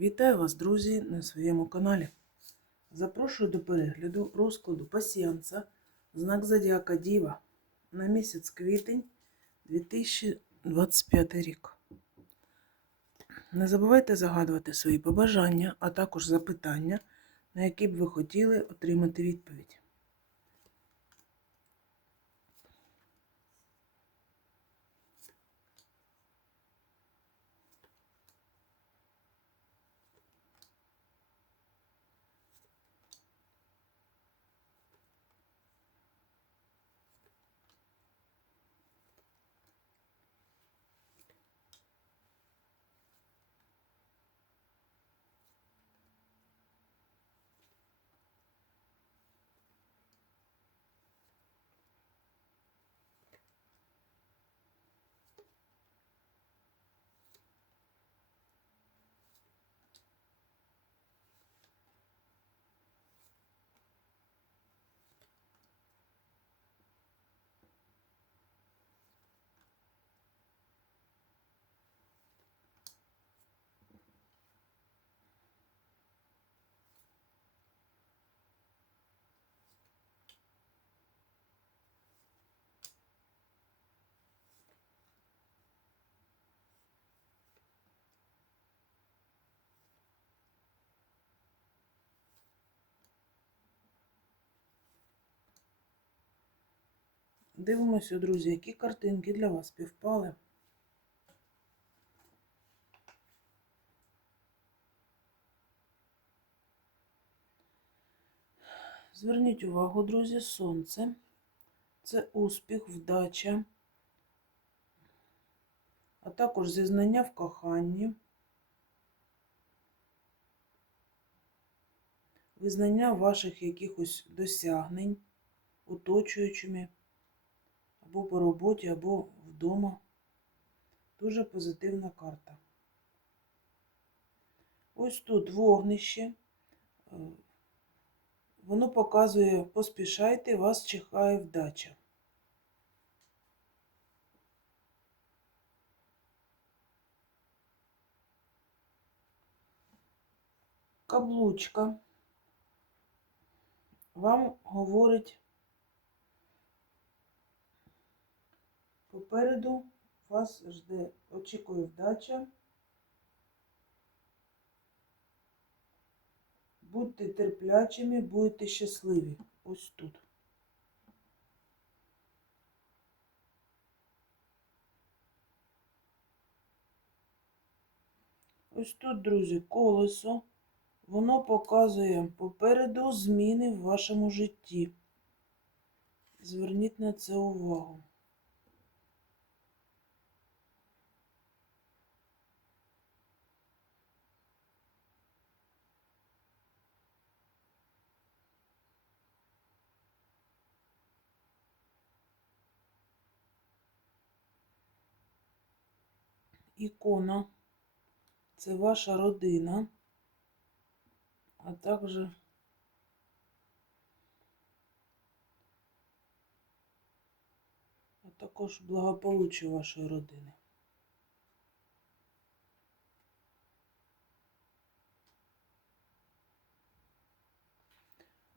Вітаю вас, друзі, на своєму каналі. Запрошую до перегляду розкладу пасіянса знак Зодіака Діва на місяць квітень 2025 рік. Не забувайте загадувати свої побажання, а також запитання, на які б ви хотіли отримати відповідь. Дивимося, друзі, які картинки для вас співпали. Зверніть увагу, друзі, сонце. Це успіх, вдача, а також зізнання в коханні, визнання ваших якихось досягнень оточуючими або по роботі, або вдома. Дуже позитивна карта. Ось тут вогнище. Е, Воно показує, поспішайте, вас чекає вдача. Каблучка вам говорить, попереду вас жде, очікує вдача. Будьте терплячими, будьте щасливі. Ось тут. Ось тут, друзі, колесо. Воно показує попереду зміни в вашому житті. Зверніть на це увагу. Ікона. Це ваша родина, а також а також благополуччя вашої родини.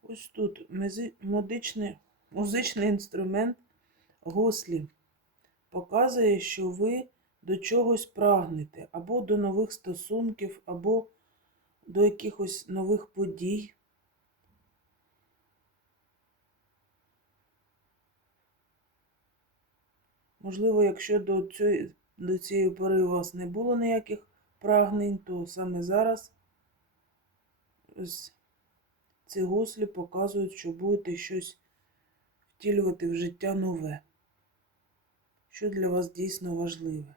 Ось тут медичний, музичний інструмент гослі. Показує, що ви до чогось прагнете, або до нових стосунків, або до якихось нових подій. Можливо, якщо до цієї, до цієї пори у вас не було ніяких прагнень, то саме зараз ось ці гуслі показують, що будете щось втілювати в життя нове, що для вас дійсно важливе.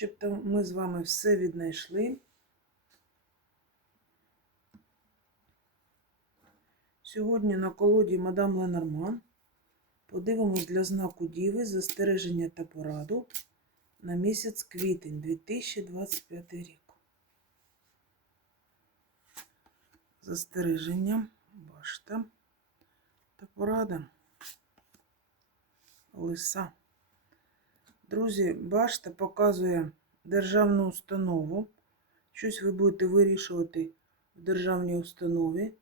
Начебто ми з вами все віднайшли. Сьогодні на колоді мадам Ленорман подивимось для знаку Діви застереження та пораду на місяць квітень 2025 рік. Застереження, башта та порада. Лиса. Друзі, башта показує державну установу. Щось ви будете вирішувати в державній установі.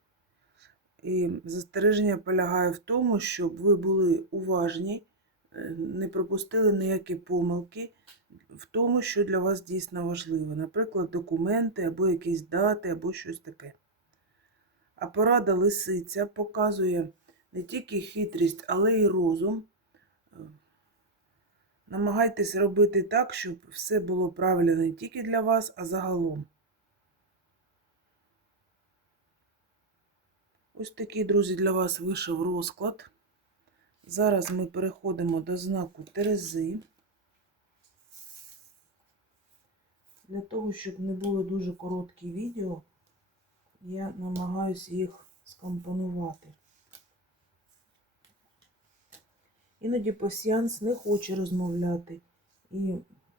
І застереження полягає в тому, щоб ви були уважні, е, не пропустили ніякі помилки в тому, що для вас дійсно важливо. Наприклад, документи або якісь дати, або щось таке. А порада лисиця показує не тільки хитрість, але й розум. Намагайтесь робити так, щоб все було правильно не тільки для вас, а загалом. Ось такий, друзі, для вас вийшов розклад. Зараз ми переходимо до знаку Терези. Для того, щоб не було дуже короткі відео, я намагаюся їх скомпонувати. Іноді пасіянс не хоче розмовляти і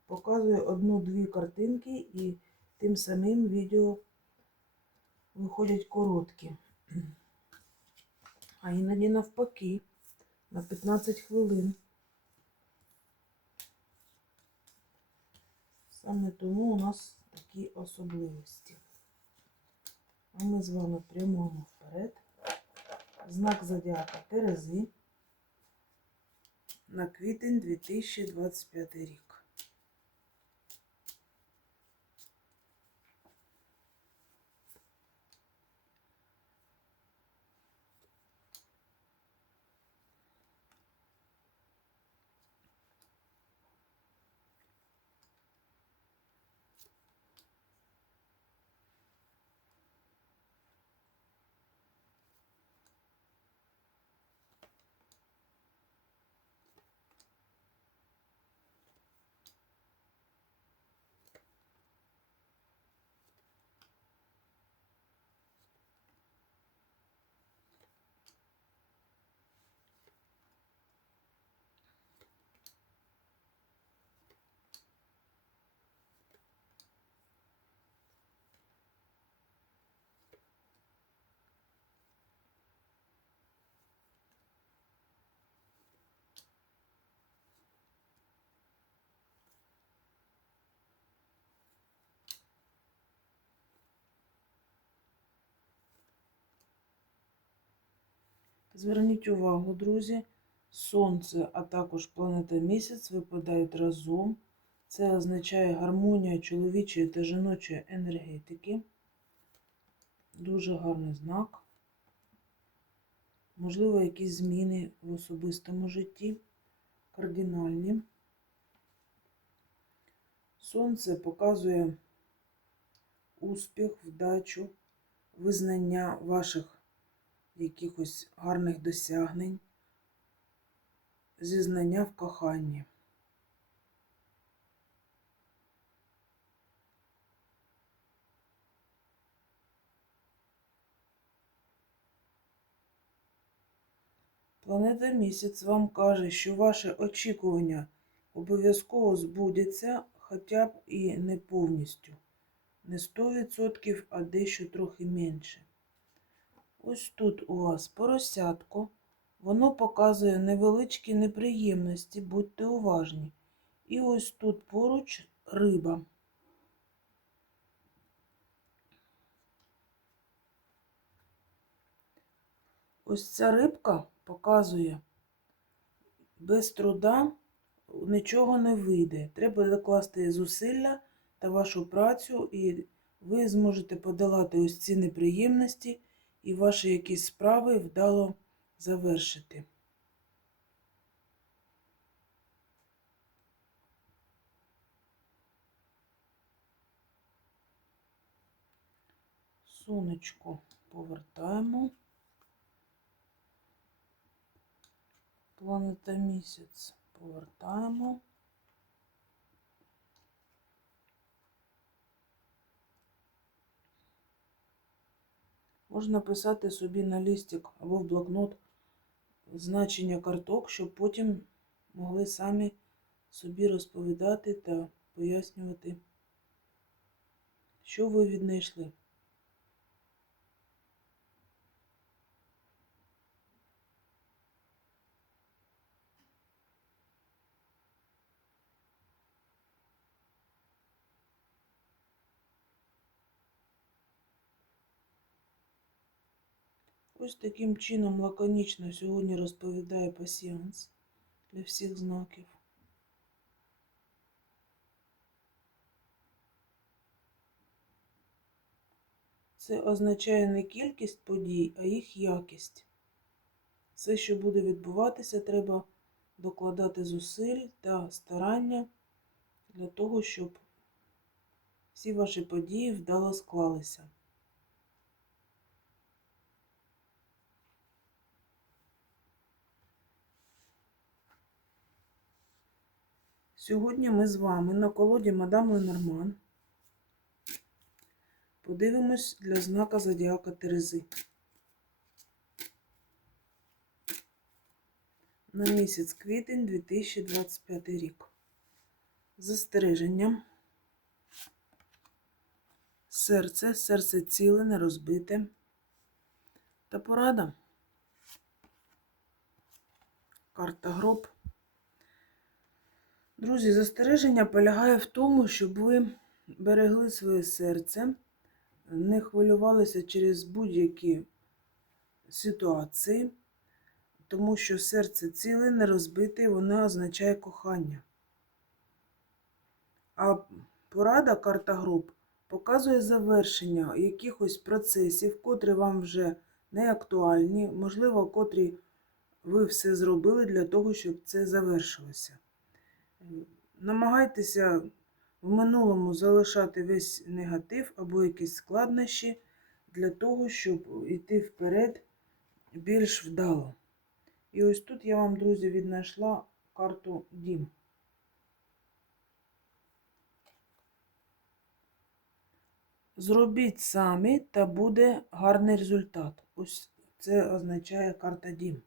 показує одну-дві картинки, і тим самим відео виходять короткі. А іноді навпаки, на 15 хвилин. Саме тому у нас такі особливості. А ми з вами прямуємо вперед. Знак зодіака Терези на квітень 2025 рік. Зверніть увагу, друзі, Сонце, а також планета місяць випадають разом. Це означає гармонія чоловічої та жіночої енергетики. Дуже гарний знак. Можливо, якісь зміни в особистому житті, кардинальні. Сонце показує успіх, вдачу, визнання ваших якихось гарних досягнень, зізнання в коханні. Планета місяць вам каже, що ваші очікування обов'язково збудяться, хоча б і не повністю. Не 100%, а дещо трохи менше. Ось тут у вас поросятко. Воно показує невеличкі неприємності, будьте уважні. І ось тут поруч риба. Ось ця рибка показує, без труда нічого не вийде. Треба докласти зусилля та вашу працю, і ви зможете подолати ось ці неприємності і ваші якісь справи вдало завершити. Сонечко повертаємо. Планета місяць повертаємо. Можна писати собі на лістик або в блокнот значення карток, щоб потім могли самі собі розповідати та пояснювати, що ви віднайшли. Ось таким чином лаконічно сьогодні розповідає пасіанс для всіх знаків. Це означає не кількість подій, а їх якість. Все, що буде відбуватися, треба докладати зусиль та старання для того, щоб всі ваші події вдало склалися. Сьогодні ми з вами на колоді Мадам Ленорман подивимось для знака Зодіака Терези. На місяць квітень 2025 рік. Застереження. Серце, серце ціле, не розбите. Та порада. Карта гроб. Друзі, застереження полягає в тому, щоб ви берегли своє серце, не хвилювалися через будь-які ситуації, тому що серце ціле, не розбите, воно означає кохання. А порада карта груп показує завершення якихось процесів, котрі вам вже не актуальні, можливо, котрі ви все зробили для того, щоб це завершилося. Намагайтеся в минулому залишати весь негатив або якісь складнощі для того, щоб йти вперед більш вдало. І ось тут я вам, друзі, віднайшла карту Дім. Зробіть самі та буде гарний результат. Ось це означає карта Дім.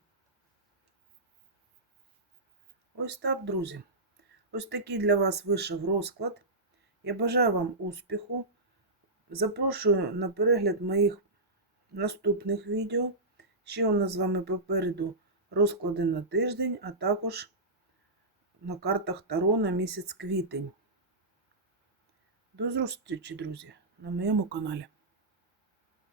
Ось так, друзі. Ось такий для вас вийшов розклад. Я бажаю вам успіху. Запрошую на перегляд моїх наступних відео. Ще у нас з вами попереду розклади на тиждень, а також на картах Таро на місяць квітень. До зустрічі, друзі, на моєму каналі.